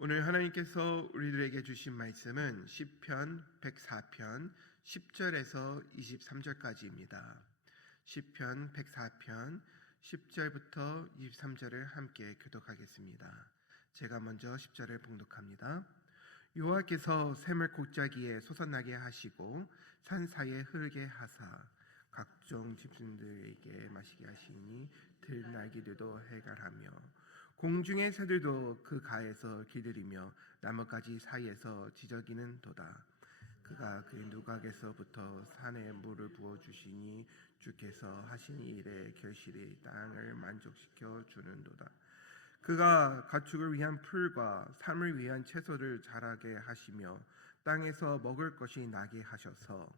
오늘 하나님께서 우리들에게 주신 말씀은 시편 104편 10절에서 23절까지입니다. 시편 104편 10절부터 23절을 함께 교독하겠습니다. 제가 먼저 10절을 봉독합니다. 여호와께서 샘을 골짜기에 솟아나게 하시고 산 사이에 흐르게 하사 각종 짐승들에게 마시게 하시니 들날개들도 해갈하며 공중의 새들도 그 가에서 길들이며 나뭇가지 사이에서 지저귀는도다. 그가 그의 누각에서부터 산에 물을 부어주시니 주께서 하신 일의 결실이 땅을 만족시켜 주는도다. 그가 가축을 위한 풀과 삶을 위한 채소를 자라게 하시며 땅에서 먹을 것이 나게 하셔서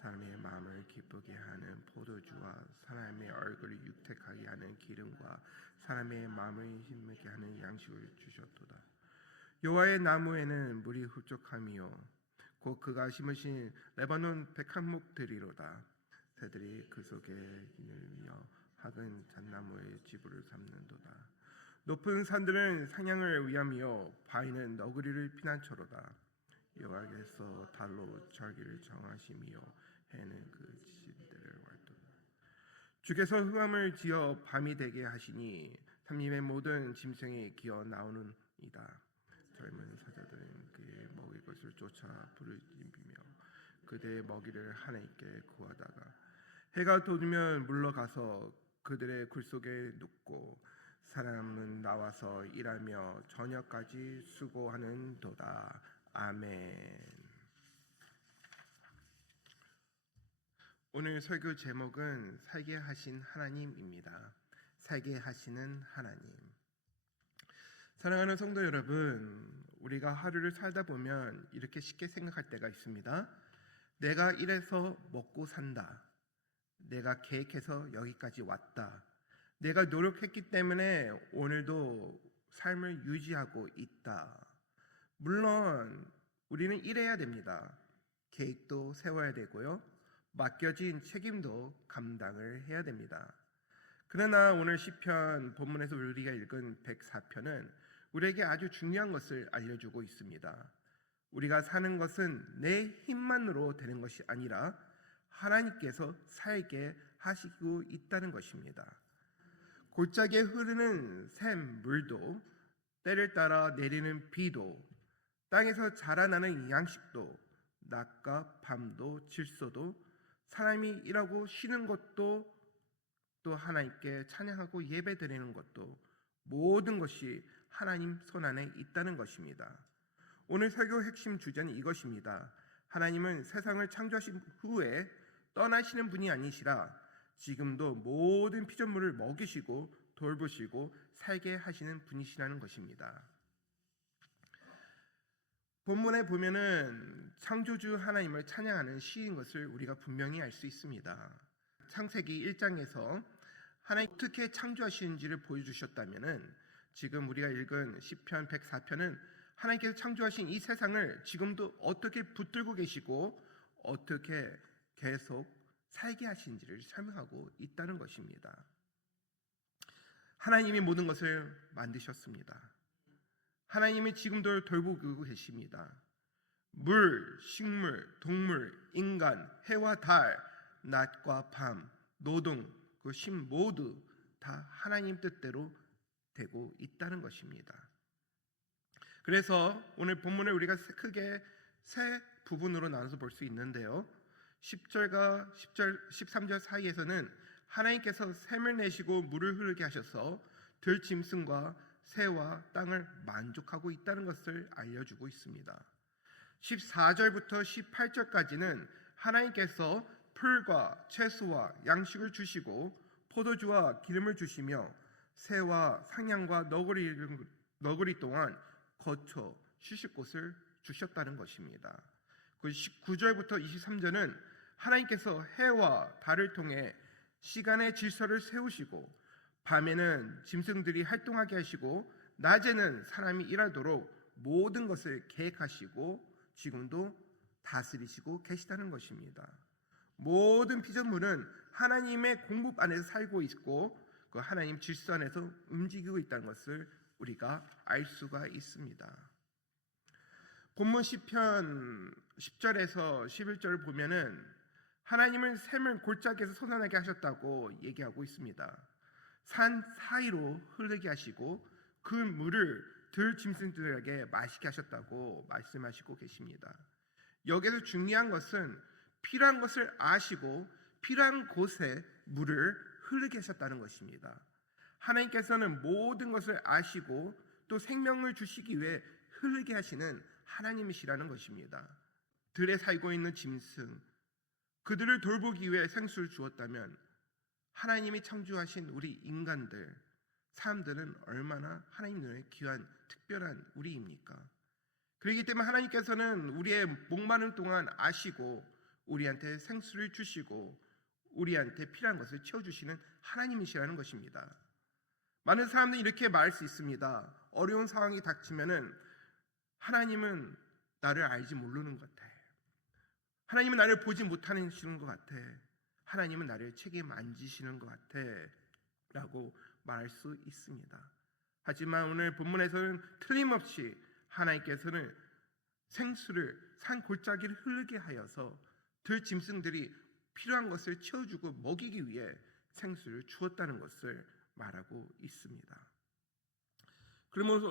사람의 마음을 기쁘게 하는 포도주와 사람의 얼굴을 육택하게 하는 기름과 사람의 마음을 힘있게 하는 양식을 주셨도다. 여호와의 나무에는 물이 흡족함이요 곧 그가 심으신 레바논 백합목들이로다. 새들이 그 속에 기늘며 학은 잣나무의 지부를 삼는도다. 높은 산들은 상향을 위함이요 바위는 너구리를 피난처로다. 여호와께서 달로 절기를 정하심이요 해는 그 지시대를 활도다. 주께서 흑암을 지어 밤이 되게 하시니 삼림의 모든 짐승이 기어 나오는이다. 젊은 사자들은 그의 먹일 것을 쫓아 부르짖으며 그들의 먹이를 하나님께 구하다가 해가 돋으면 물러가서 그들의 굴 속에 눕고 사람은 나와서 일하며 저녁까지 수고하는도다. 아멘. 오늘 설교 제목은 살게 하신 하나님입니다. 살게 하시는 하나님. 사랑하는 성도 여러분, 우리가 하루를 살다 보면 이렇게 쉽게 생각할 때가 있습니다. 내가 이래서 먹고 산다. 내가 계획해서 여기까지 왔다. 내가 노력했기 때문에 오늘도 삶을 유지하고 있다. 물론 우리는 일해야 됩니다. 계획도 세워야 되고요. 맡겨진 책임도 감당을 해야 됩니다. 그러나 오늘 시편 본문에서 우리가 읽은 104편은 우리에게 아주 중요한 것을 알려주고 있습니다. 우리가 사는 것은 내 힘만으로 되는 것이 아니라 하나님께서 살게 하시고 있다는 것입니다. 골짜기에 흐르는 샘 물도, 때를 따라 내리는 비도, 땅에서 자라나는 양식도, 낮과 밤도 질서도, 사람이 일하고 쉬는 것도, 또 하나님께 찬양하고 예배드리는 것도, 모든 것이 하나님 손안에 있다는 것입니다. 오늘 설교 핵심 주제는 이것입니다. 하나님은 세상을 창조하신 후에 떠나시는 분이 아니시라 지금도 모든 피조물을 먹이시고 돌보시고 살게 하시는 분이시라는 것입니다. 본문에 보면은 창조주 하나님을 찬양하는 시인 것을 우리가 분명히 알 수 있습니다. 창세기 1장에서 하나님 어떻게 창조하시는지를 보여주셨다면은 지금 우리가 읽은 시편 104편은 하나님께서 창조하신 이 세상을 지금도 어떻게 붙들고 계시고 어떻게 계속 살게 하신지를 설명하고 있다는 것입니다. 하나님이 모든 것을 만드셨습니다. 하나님이 지금도 돌보고 계십니다. 물, 식물, 동물, 인간, 해와 달, 낮과 밤, 노동, 그 심 모두 다 하나님 뜻대로 되고 있다는 것입니다. 그래서 오늘 본문을 우리가 크게 세 부분으로 나눠서 볼 수 있는데요. 10절과 13절 사이에서는 하나님께서 샘을 내시고 물을 흐르게 하셔서 들짐승과 새와 땅을 만족하고 있다는 것을 알려주고 있습니다. 14절부터 18절까지는 하나님께서 풀과 채소와 양식을 주시고 포도주와 기름을 주시며 새와 상냥과 너구리 또한 거처 쉬실 곳을 주셨다는 것입니다. 그 19절부터 23절은 하나님께서 해와 달을 통해 시간의 질서를 세우시고 밤에는 짐승들이 활동하게 하시고 낮에는 사람이 일하도록 모든 것을 계획하시고 지금도 다스리시고 계시다는 것입니다. 모든 피조물은 하나님의 공급 안에서 살고 있고 그 하나님 질서 안에서 움직이고 있다는 것을 우리가 알 수가 있습니다. 본문 시편 10절에서 11절을 보면은 하나님은 샘을 골짜기에서 솟아나게 하셨다고 얘기하고 있습니다. 산 사이로 흐르게 하시고 그 물을 들 짐승들에게 마시게 하셨다고 말씀하시고 계십니다. 여기서 중요한 것은 필요한 것을 아시고 필요한 곳에 물을 흐르게 하셨다는 것입니다. 하나님께서는 모든 것을 아시고 또 생명을 주시기 위해 흐르게 하시는 하나님이시라는 것입니다. 들에 살고 있는 짐승, 그들을 돌보기 위해 생수를 주었다면 하나님이 창조하신 우리 인간들, 사람들은 얼마나 하나님 눈에 귀한 특별한 우리입니까? 그렇기 때문에 하나님께서는 우리의 목마른 동안 아시고 우리한테 생수를 주시고 우리한테 필요한 것을 채워주시는 하나님이시라는 것입니다. 많은 사람들이 이렇게 말할 수 있습니다. 어려운 상황이 닥치면은 하나님은 나를 알지 모르는 것 같아. 하나님은 나를 보지 못하는 것 같아. 하나님은 나를 책임 안 지시는 것 같아 라고 말할 수 있습니다. 하지만 오늘 본문에서는 틀림없이 하나님께서는 생수를 산 골짜기를 흐르게 하여서 들 짐승들이 필요한 것을 채워주고 먹이기 위해 생수를 주었다는 것을 말하고 있습니다.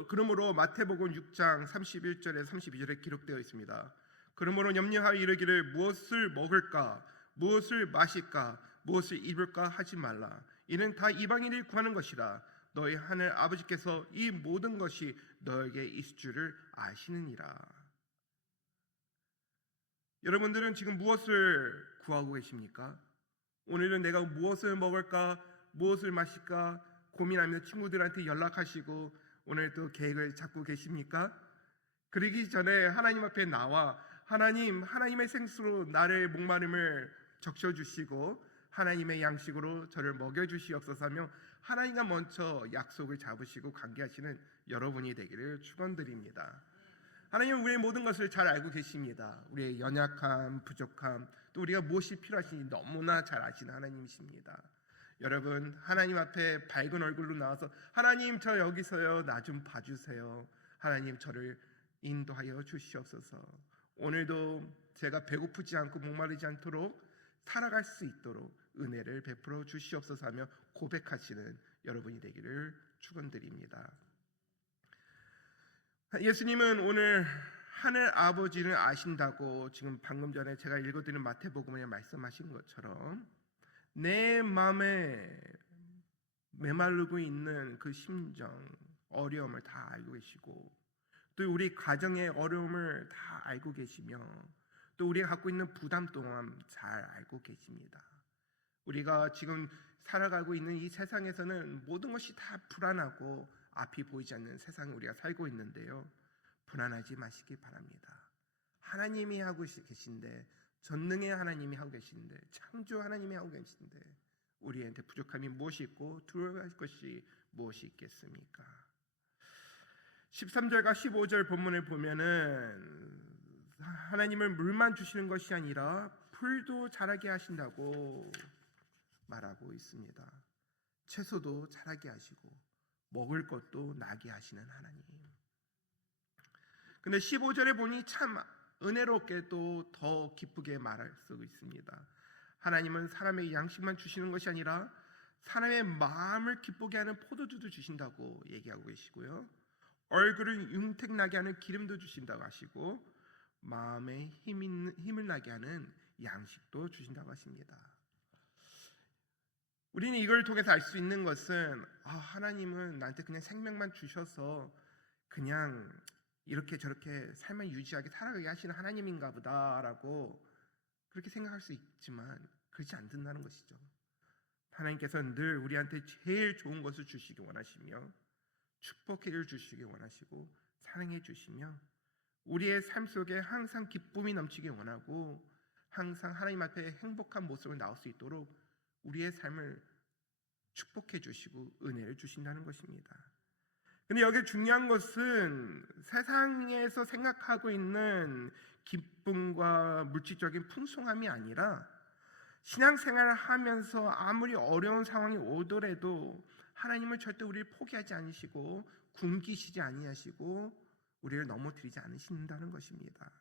그러므로 마태복음 6장 31절에 32절에 기록되어 있습니다. 그러므로 염려하여 이르기를 무엇을 먹을까, 무엇을 마실까, 무엇을 입을까 하지 말라. 이는 다 이방인이 구하는 것이라. 너희 하늘 아버지께서 이 모든 것이 너에게 있을 줄을 아시느니라. 여러분들은 지금 무엇을 구하고 계십니까? 오늘은 내가 무엇을 먹을까, 무엇을 마실까 고민하며 친구들한테 연락하시고 오늘 또 계획을 잡고 계십니까? 그러기 전에 하나님 앞에 나와 하나님의 생수로 나를 목마름을 적셔주시고 하나님의 양식으로 저를 먹여주시옵소서 하며 하나님과 먼저 약속을 잡으시고 관계하시는 여러분이 되기를 축원드립니다. 하나님은 우리의 모든 것을 잘 알고 계십니다. 우리의 연약함, 부족함, 또 우리가 무엇이 필요하신지 너무나 잘 아시는 하나님이십니다. 여러분, 하나님 앞에 밝은 얼굴로 나와서 하나님 저 여기서요, 나 좀 봐주세요. 하나님 저를 인도하여 주시옵소서. 오늘도 제가 배고프지 않고 목마르지 않도록 살아갈 수 있도록 은혜를 베풀어 주시옵소서 하며 고백하시는 여러분이 되기를 축원드립니다. 예수님은 오늘 하늘 아버지를 아신다고 지금 방금 전에 제가 읽어드린 마태복음에 말씀하신 것처럼 내 마음에 메마르고 있는 그 심정, 어려움을 다 알고 계시고 또 우리 가정의 어려움을 다 알고 계시며 또 우리가 갖고 있는 부담 또한 잘 알고 계십니다. 우리가 지금 살아가고 있는 이 세상에서는 모든 것이 다 불안하고 앞이 보이지 않는 세상에 우리가 살고 있는데요. 불안하지 마시기 바랍니다. 하나님이 하고 계신데, 전능의 하나님이 하고 계신데, 창조 하나님이 하고 계신데 우리한테 부족함이 무엇이 있고 두려워할 것이 무엇이 있겠습니까? 13절과 15절 본문을 보면은 하나님을 물만 주시는 것이 아니라 풀도 자라게 하신다고 말하고 있습니다. 채소도 자라게 하시고 먹을 것도 나게 하시는 하나님. 근데 15절에 보니 참 은혜롭게도 더 기쁘게 말할 수 있습니다. 하나님은 사람의 양식만 주시는 것이 아니라 사람의 마음을 기쁘게 하는 포도주도 주신다고 얘기하고 계시고요. 얼굴을 융택나게 하는 기름도 주신다고 하시고 마음에 힘을 나게 하는 양식도 주신다고 하십니다. 우리는 이걸 통해서 알 수 있는 것은 하나님은 나한테 그냥 생명만 주셔서 그냥 이렇게 저렇게 삶을 유지하게 살아가게 하시는 하나님인가 보다라고 그렇게 생각할 수 있지만 그렇지 않는다는 것이죠. 하나님께서는 늘 우리한테 제일 좋은 것을 주시기 원하시며 축복해 주시기 원하시고 사랑해 주시며 우리의 삶 속에 항상 기쁨이 넘치기 원하고 항상 하나님 앞에 행복한 모습으로 나올 수 있도록 우리의 삶을 축복해 주시고 은혜를 주신다는 것입니다. 근데 여기 중요한 것은 세상에서 생각하고 있는 기쁨과 물질적인 풍성함이 아니라 신앙생활을 하면서 아무리 어려운 상황이 오더라도 하나님은 절대 우리를 포기하지 않으시고 굶기시지 아니하시고 우리를 넘어뜨리지 않으신다는 것입니다.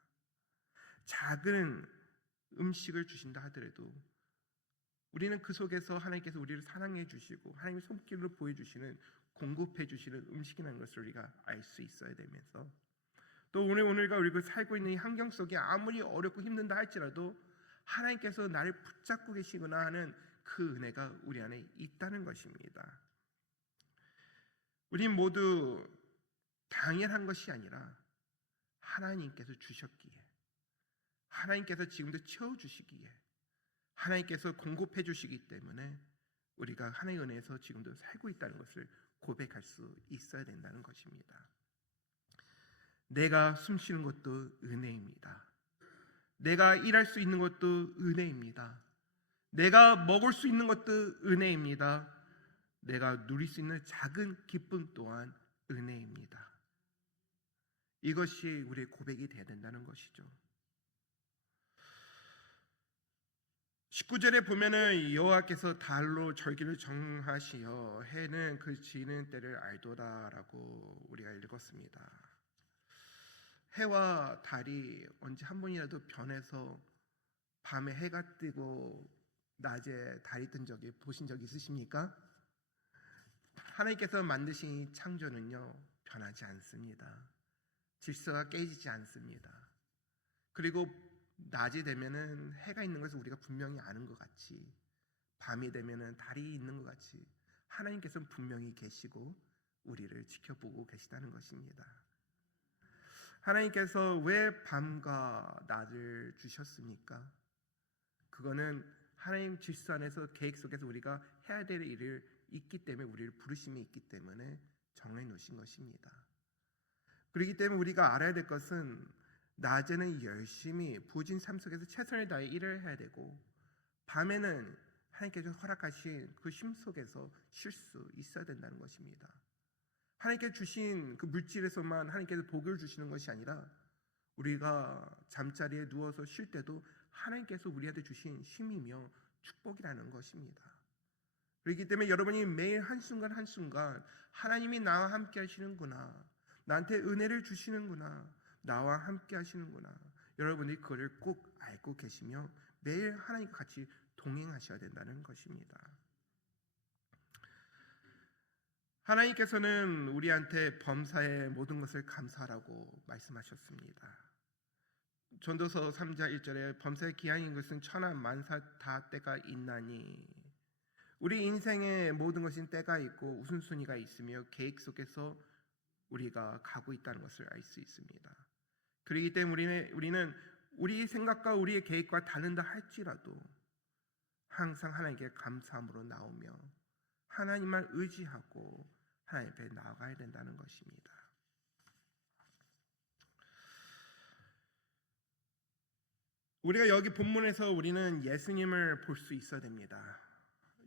작은 음식을 주신다 하더라도 우리는 그 속에서 하나님께서 우리를 사랑해 주시고 하나님의 손길로 보여주시는, 공급해 주시는 음식이라는 것을 우리가 알 수 있어야 되면서, 또 오늘과 우리가 살고 있는 이 환경 속에 아무리 어렵고 힘든다 할지라도 하나님께서 나를 붙잡고 계시구나 하는 그 은혜가 우리 안에 있다는 것입니다. 우리 모두 당연한 것이 아니라 하나님께서 주셨기에, 하나님께서 지금도 채워주시기에, 하나님께서 공급해 주시기 때문에 우리가 하나님의 은혜에서 지금도 살고 있다는 것을 고백할 수 있어야 된다는 것입니다. 내가 숨 쉬는 것도 은혜입니다. 내가 일할 수 있는 것도 은혜입니다. 내가 먹을 수 있는 것도 은혜입니다. 내가 누릴 수 있는 작은 기쁨 또한 은혜입니다. 이것이 우리의 고백이 되어야 된다는 것이죠. 19절에 보면은 여호와께서 달로 절기를 정하시어 해는 그 지는 때를 알도다라고 우리가 읽었습니다. 해와 달이 언제 한 번이라도 변해서 밤에 해가 뜨고 낮에 달이 뜬 적이 보신 적 있으십니까? 하나님께서 만드신 이 창조는요, 변하지 않습니다. 질서가 깨지지 않습니다. 그리고 낮이 되면은 해가 있는 것을 우리가 분명히 아는 것 같이, 밤이 되면은 달이 있는 것 같이 하나님께서는 분명히 계시고 우리를 지켜보고 계시다는 것입니다. 하나님께서 왜 밤과 낮을 주셨습니까? 그거는 하나님 질서 안에서, 계획 속에서 우리가 해야 될 일을 있기 때문에, 우리를 부르심이 있기 때문에 정해 놓으신 것입니다. 그렇기 때문에 우리가 알아야 될 것은, 낮에는 열심히 부진 삶 속에서 최선을 다해 일을 해야 되고, 밤에는 하나님께서 허락하신 그 쉼 속에서 쉴 수 있어야 된다는 것입니다. 하나님께서 주신 그 물질에서만 하나님께서 복을 주시는 것이 아니라, 우리가 잠자리에 누워서 쉴 때도 하나님께서 우리한테 주신 쉼이며 축복이라는 것입니다. 그렇기 때문에 여러분이 매일 한순간 한순간 하나님이 나와 함께 하시는구나, 나한테 은혜를 주시는구나, 나와 함께 하시는구나, 여러분이 그걸 꼭 알고 계시며 매일 하나님과 같이 동행하셔야 된다는 것입니다. 하나님께서는 우리한테 범사의 모든 것을 감사하라고 말씀하셨습니다. 전도서 3장 1절에 범사의 기한인 것은 천하 만사 다 때가 있나니, 우리 인생의 모든 것은 때가 있고 우선순위가 있으며 계획 속에서 우리가 가고 있다는 것을 알 수 있습니다. 그렇기 때문에 우리는 우리 생각과 우리의 계획과 다른다 할지라도 항상 하나님께 감사함으로 나오며 하나님만 의지하고 하나님 앞에 나아가야 된다는 것입니다. 우리가 여기 본문에서 우리는 예수님을 볼 수 있어야 됩니다.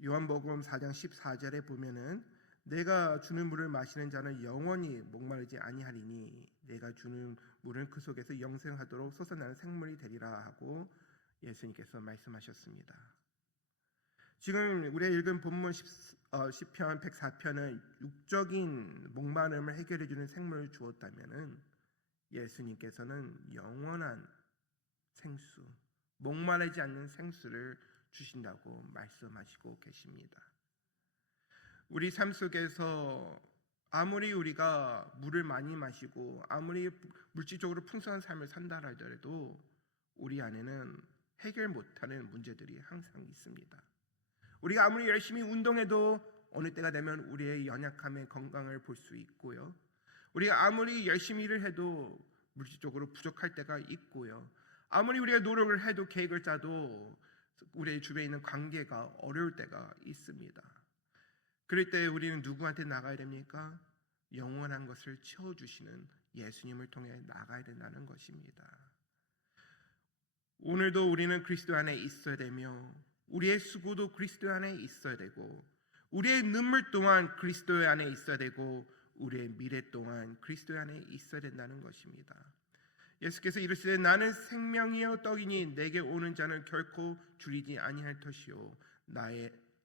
요한복음 4장 14절에 보면은 내가 주는 물을 마시는 자는 영원히 목마르지 아니하리니 내가 주는 물은 그 속에서 영생하도록 솟아나는 생물이 되리라 하고 예수님께서 말씀하셨습니다. 지금 우리가 읽은 본문 10편 104편은 육적인 목마름을 해결해 주는 생물을 주었다면은, 예수님께서는 영원한 생수, 목마르지 않는 생수를 주신다고 말씀하시고 계십니다. 우리 삶 속에서 아무리 우리가 물을 많이 마시고 아무리 물질적으로 풍성한 삶을 산다 하더라도 우리 안에는 해결 못하는 문제들이 항상 있습니다. 우리가 아무리 열심히 운동해도 어느 때가 되면 우리의 연약함의 건강을 볼 수 있고요. 우리가 아무리 열심히 일을 해도 물질적으로 부족할 때가 있고요. 아무리 우리가 노력을 해도 계획을 짜도 우리의 주변에 있는 관계가 어려울 때가 있습니다. 그럴 때 우리는 누구한테 나가야 됩니까? 영원한 것을 채워주시는 예수님을 통해 나가야 된다는 것입니다. 오늘도 우리는 그리스도 안에 있어야 되며 우리의 수고도 그리스도 안에 있어야 되고 우리의 눈물 또한 그리스도 안에 있어야 되고 우리의 미래 또한 그리스도 안에 있어야 된다는 것입니다. 예수께서 이르시되 나는 생명이요 떡이니 내게 오는 자는 결코 줄이지 아니할 것이요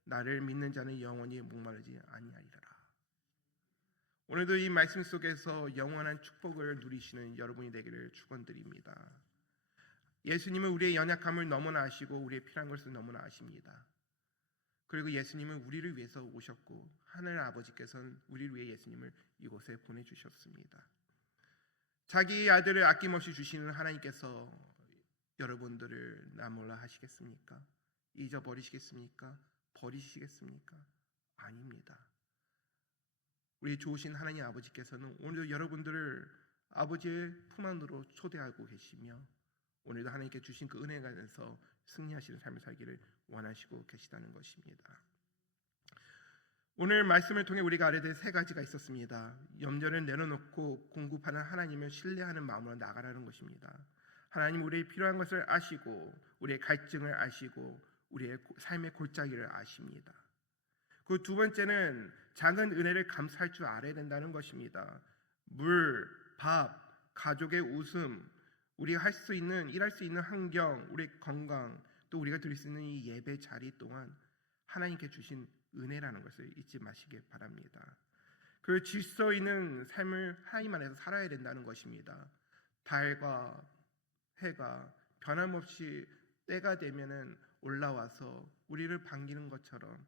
나를 믿는 자는 영원히 목마르지 아니하리라. 오늘도 이 말씀 속에서 영원한 축복을 누리시는 여러분이 되기를 축원드립니다. 예수님은 우리의 연약함을 너무나 아시고 우리의 필요한 것을 너무나 아십니다. 그리고 예수님은 우리를 위해서 오셨고 하늘 아버지께서는 우리를 위해 예수님을 이곳에 보내주셨습니다. 자기 아들을 아낌없이 주시는 하나님께서 여러분들을 나몰라 하시겠습니까? 잊어버리시겠습니까? 버리시겠습니까? 아닙니다. 우리 좋으신 하나님 아버지께서는 오늘도 여러분들을 아버지의 품 안으로 초대하고 계시며 오늘도 하나님께 주신 그 은혜 안에서 승리하시는 삶을 살기를 원하시고 계시다는 것입니다. 오늘 말씀을 통해 우리가 알아야 될 세 가지가 있었습니다. 염려를 내려놓고 공급하는 하나님을 신뢰하는 마음으로 나가라는 것입니다. 하나님 우리의 필요한 것을 아시고 우리의 갈증을 아시고 우리의 삶의 골짜기를 아십니다. 그 두 번째는 작은 은혜를 감사할 줄 알아야 된다는 것입니다. 물, 밥, 가족의 웃음, 우리가 할 수 있는 일할 수 있는 환경, 우리의 건강, 또 우리가 드릴 수 있는 이 예배 자리 또한 하나님께 주신 은혜라는 것을 잊지 마시기 바랍니다. 그 질서 있는 삶을 하나님 안에서 살아야 된다는 것입니다. 달과 해가 변함없이 때가 되면은 올라와서 우리를 반기는 것처럼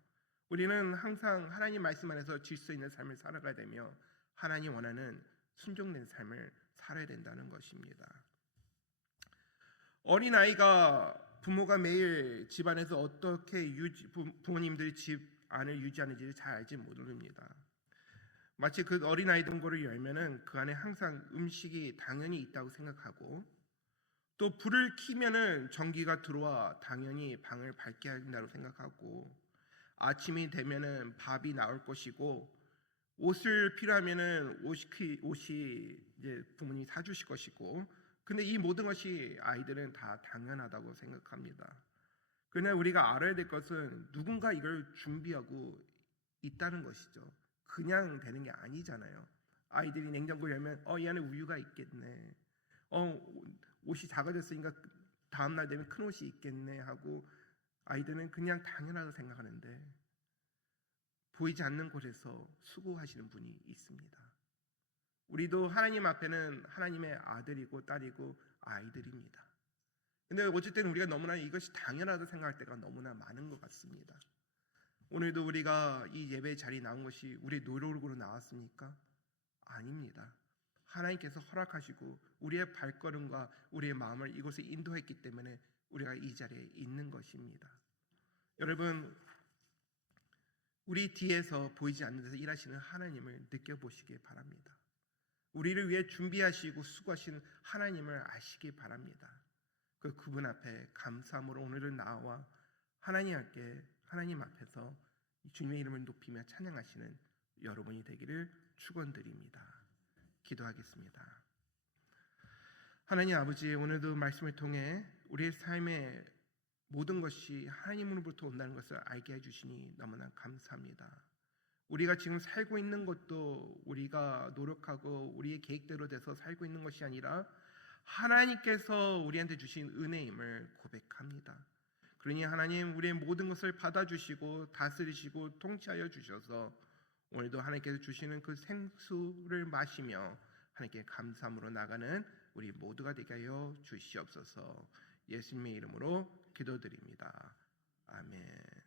우리는 항상 하나님 말씀 안에서 질서 있는 삶을 살아가야 되며 하나님 원하는 순종된 삶을 살아야 된다는 것입니다. 어린아이가 부모가 매일 집안에서 어떻게 부모님들이 집안을 유지하는지를 잘 알지 모릅니다. 마치 그 어린아이 등고를 열면은 그 안에 항상 음식이 당연히 있다고 생각하고 또 불을 켜면은 전기가 들어와 당연히 방을 밝게 한다고 생각하고 아침이 되면은 밥이 나올 것이고 옷을 필요하면은 옷이 이제 부모님이 사주실 것이고 근데 이 모든 것이 아이들은 다 당연하다고 생각합니다. 그러나 우리가 알아야 될 것은 누군가 이걸 준비하고 있다는 것이죠. 그냥 되는 게 아니잖아요. 아이들이 냉장고 열면 이 안에 우유가 있겠네. 옷이 작아졌으니까 다음날 되면 큰 옷이 있겠네 하고 아이들은 그냥 당연하다고 생각하는데 보이지 않는 곳에서 수고하시는 분이 있습니다. 우리도 하나님 앞에는 하나님의 아들이고 딸이고 아이들입니다. 근데 어쨌든 우리가 너무나 이것이 당연하다고 생각할 때가 너무나 많은 것 같습니다. 오늘도 우리가 이 예배 자리에 나온 것이 우리의 노력으로 나왔습니까? 아닙니다. 하나님께서 허락하시고 우리의 발걸음과 우리의 마음을 이곳에 인도했기 때문에 우리가 이 자리에 있는 것입니다. 여러분, 우리 뒤에서 보이지 않는 데서 일하시는 하나님을 느껴보시기 바랍니다. 우리를 위해 준비하시고 수고하시는 하나님을 아시기 바랍니다. 그분 앞에 감사함으로 오늘은 나와 하나님 앞에서 주님의 이름을 높이며 찬양하시는 여러분이 되기를 축원드립니다. 기도하겠습니다. 하나님 아버지, 오늘도 말씀을 통해 우리의 삶의 모든 것이 하나님으로부터 온다는 것을 알게 해주시니 너무나 감사합니다. 우리가 지금 살고 있는 것도 우리가 노력하고 우리의 계획대로 돼서 살고 있는 것이 아니라 하나님께서 우리한테 주신 은혜임을 고백합니다. 그러니 하나님, 우리의 모든 것을 받아주시고 다스리시고 통치하여 주셔서 오늘도 하나님께서 주시는 그 생수를 마시며 하나님께 감사함으로 나가는 우리 모두가 되게 하여 주시옵소서. 예수님의 이름으로 기도드립니다. 아멘.